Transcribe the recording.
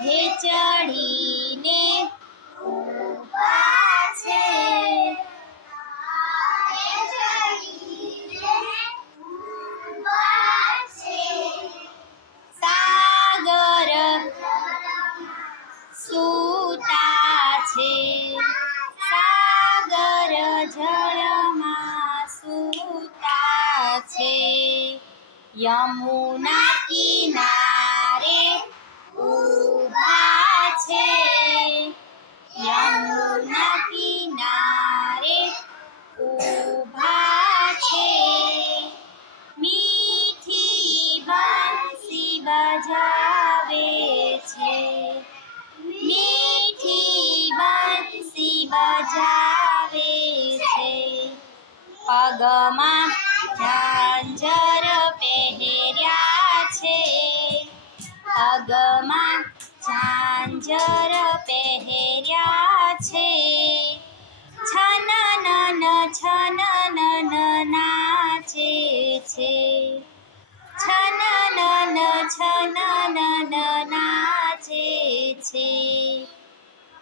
ચઢીને ઊભા છે. સાગર સૂતા છે. સાગર જળમાં સૂતા છે. યમુના કિનારે પગમાં ઝાંઝર પહેર્યા છે. પગમાં ઝાંઝર પહેર્યા